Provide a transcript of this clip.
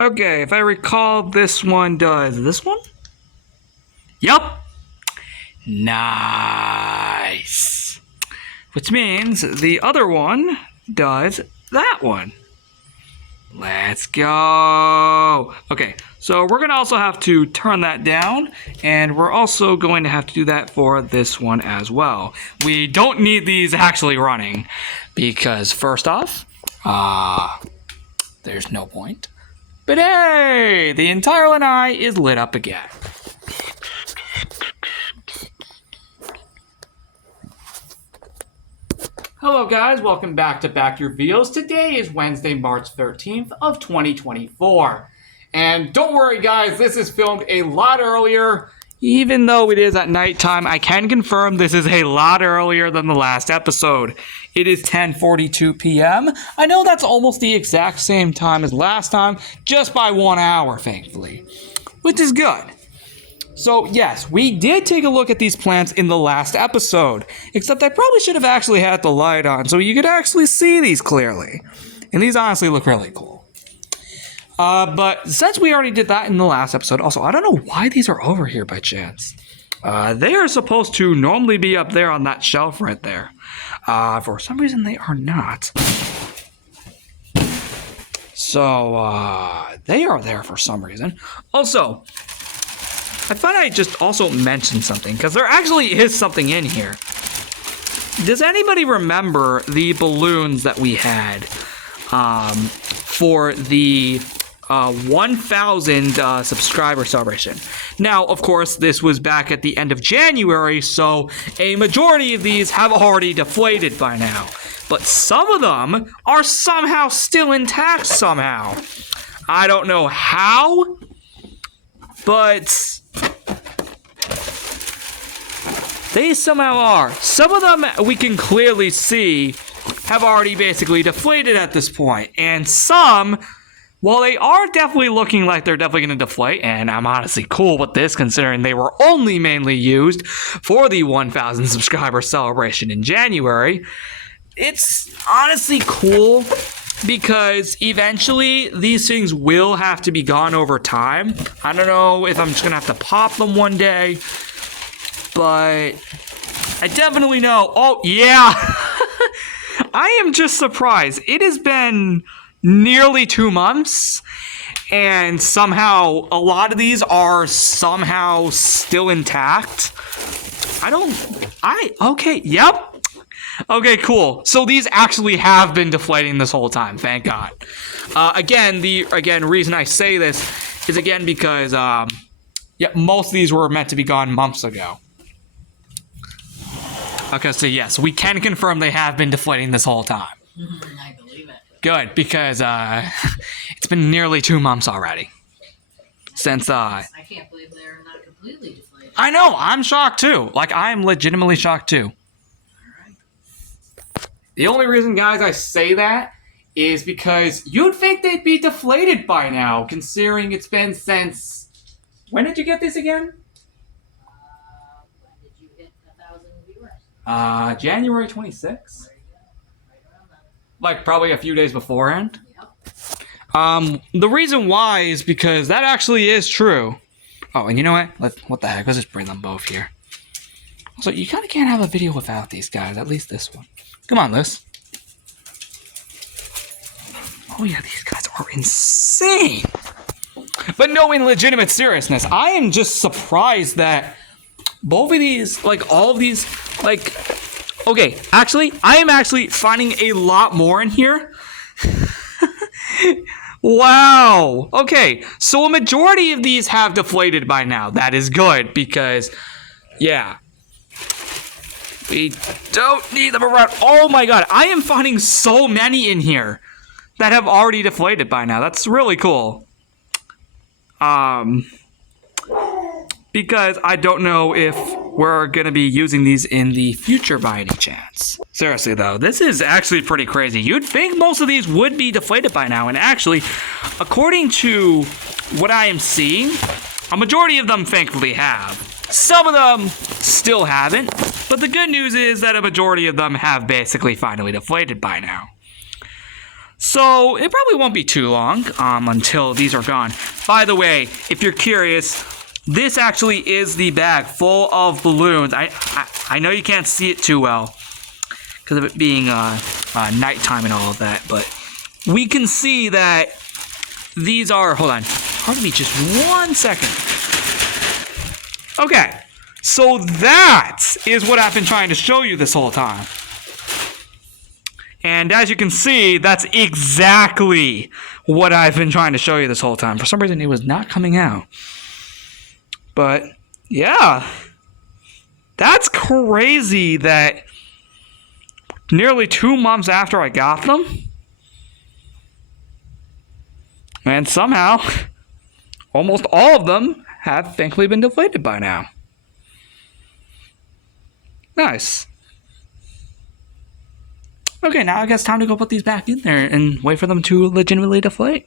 Okay, if I recall, this one does this one? Yup. Nice. Which means the other one does that one. Let's go. Okay, so we're going to also have to turn that down, and we're also going to have to do that for this one as well. We don't need these actually running, because first off, there's no point. But hey, the entire lanai is lit up again. Hello guys, welcome back to Back Your Reveals. Today is Wednesday, March 13th of 2024. And don't worry guys, this is filmed a lot earlier. Even though it is at nighttime, I can confirm this is a lot earlier than the last episode. It is 10:42 p.m. I know that's almost the exact same time as last time, just by 1 hour, thankfully. Which is good. So yes, we did take a look at these plants in the last episode, except I probably should have actually had the light on so you could actually see these clearly. And these honestly look really cool. But since we already did that in the last episode, also, I don't know why these are over here by chance. They are supposed to normally be up there on that shelf right there. For some reason, they are not. So, they are there for some reason. Also, I thought I'd just also mention something, because there actually is something in here. Does anybody remember the balloons that we had for the 1,000 subscriber celebration? Now, of course, this was back at the end of January, so a majority of these have already deflated by now. But some of them are somehow still intact somehow. I don't know how, but they somehow are. Some of them we can clearly see have already basically deflated at this point. And some, while they are definitely looking like they're definitely going to deflate, and I'm honestly cool with this considering they were only mainly used for the 1,000 subscriber celebration in January, it's honestly cool because eventually these things will have to be gone over time. I don't know if I'm just going to have to pop them one day, but I definitely know. Oh, yeah. I am just surprised. It has been nearly 2 months, and somehow a lot of these are somehow still intact. Okay, yep. Okay, cool. So these actually have been deflating this whole time, thank God. Again, reason I say this is again because, most of these were meant to be gone months ago. Okay, so yes, we can confirm they have been deflating this whole time. I believe it. Good, because it's been nearly 2 months already. Since I can't believe they're not completely deflated. I know, I'm shocked too. Like, I am legitimately shocked too. Alright. The only reason, guys, I say that is because you'd think they'd be deflated by now, considering it's been since... When did you get this again? When did you hit 1,000 viewers? January 26th? Right around that. Like, probably a few days beforehand. Yep. The reason why is because that actually is true. Oh, and you know what? What the heck? Let's just bring them both here. So you kind of can't have a video without these guys. At least this one. Come on, Liz. Oh yeah, these guys are insane. But no, in legitimate seriousness, I am just surprised that both of these, like all of these, like, okay, actually, I am actually finding a lot more in here. Wow. Okay, so a majority of these have deflated by now. That is good because, yeah, we don't need them around. Oh my god, I am finding so many in here that have already deflated by now. That's really cool. Because I don't know if we're going to be using these in the future by any chance. Seriously though, this is actually pretty crazy. You'd think most of these would be deflated by now, and actually, according to what I am seeing, a majority of them thankfully have. Some of them still haven't, but the good news is that a majority of them have basically finally deflated by now. So it probably won't be too long until these are gone. By the way, if you're curious, this actually is the bag full of balloons. I know you can't see it too well because of it being nighttime and all of that, but we can see that these are, hold on, pardon me just 1 second. Okay, so that is what I've been trying to show you this whole time. And as you can see, that's exactly what I've been trying to show you this whole time. For some reason, it was not coming out. But, yeah. That's crazy that nearly 2 months after I got them, and somehow, almost all of them have thankfully been deflated by now. Nice. Okay, now I guess it's time to go put these back in there and wait for them to legitimately deflate.